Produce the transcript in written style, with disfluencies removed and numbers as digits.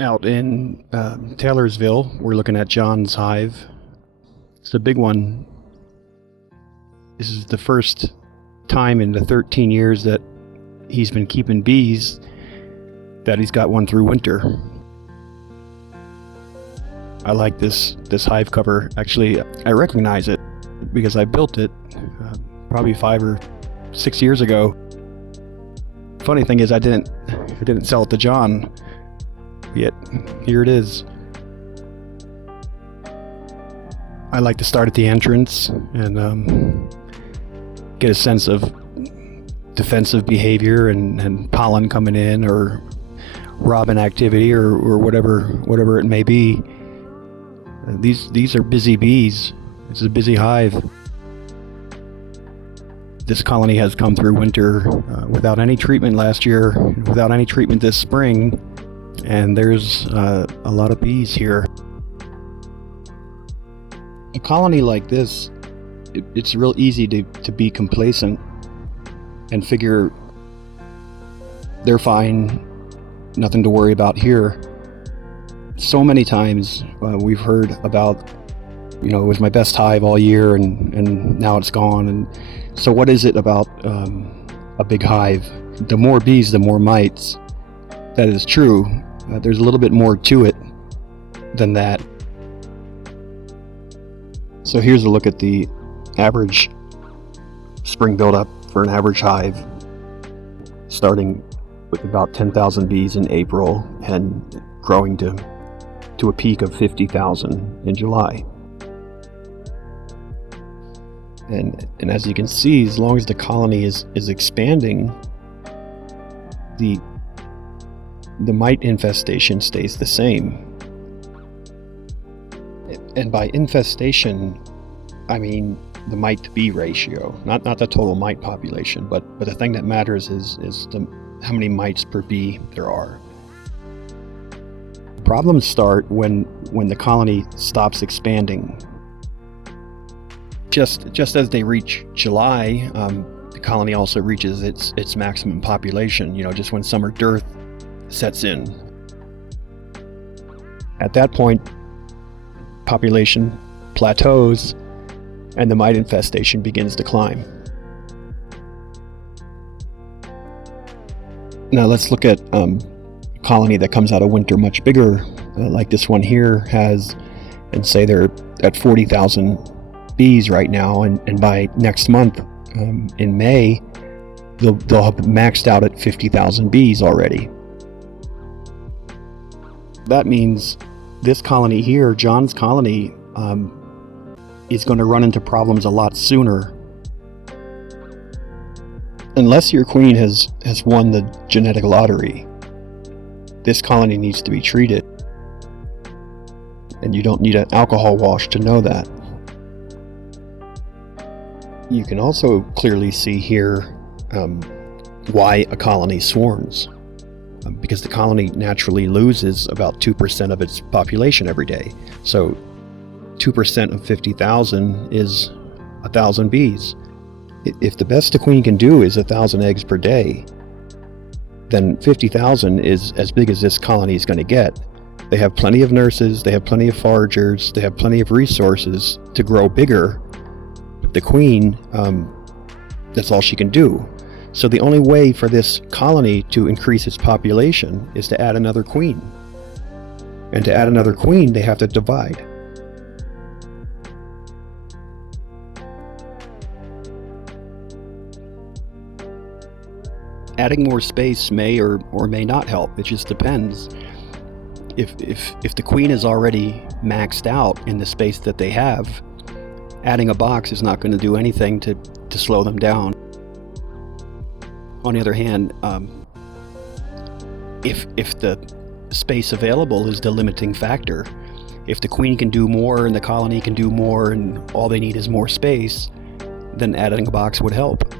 Out in Taylorsville, we're looking at John's hive. It's a big one. This is the first time in the 13 years that he's been keeping bees that he's got one through winter. I like this hive cover. Actually, I recognize it because I built it probably 5 or 6 years ago. Funny thing is, I didn't sell it to John, yet here it is. I like to start at the entrance and get a sense of defensive behavior and pollen coming in, or robin activity, or whatever it may be. These are busy bees. It's a busy hive. This colony has come through winter without any treatment last year, without any treatment this spring, and there's a lot of bees here. A colony like this, it's real easy to be complacent and figure they're fine, nothing to worry about here. So many times we've heard about, it was my best hive all year and now it's gone. And so what is it about a big hive? The more bees, the more mites. That is true. There's a little bit more to it than that. So here's a look at the average spring buildup for an average hive, starting with about 10,000 bees in April and growing to a peak of 50,000 in July. And as you can see, as long as the colony is expanding, the mite infestation stays the same. And by infestation, I mean the mite to bee ratio, not the total mite population, but the thing that matters is how many mites per bee there are. Problems start when the colony stops expanding. Just as they reach July, the colony also reaches its maximum population, just when summer dearth sets in. At that point, population plateaus and the mite infestation begins to climb. Now let's look at a colony that comes out of winter much bigger, like this one here has, and say they're at 40,000 bees right now, and by next month, in May, they'll have maxed out at 50,000 bees already. That means this colony here, John's colony, is going to run into problems a lot sooner. Unless your queen has won the genetic lottery, this colony needs to be treated. And you don't need an alcohol wash to know that. You can also clearly see here why a colony swarms. Because the colony naturally loses about 2% of its population every day. So 2% of 50,000 is 1,000 bees. If the best a queen can do is 1,000 eggs per day, then 50,000 is as big as this colony is going to get. They have plenty of nurses, they have plenty of foragers, they have plenty of resources to grow bigger. But the queen, that's all she can do. So the only way for this colony to increase its population is to add another queen. And to add another queen, they have to divide. Adding more space may or may not help. It just depends. If the queen is already maxed out in the space that they have, adding a box is not going to do anything to slow them down. On the other hand, if the space available is the limiting factor, if the queen can do more and the colony can do more and all they need is more space, then adding a box would help.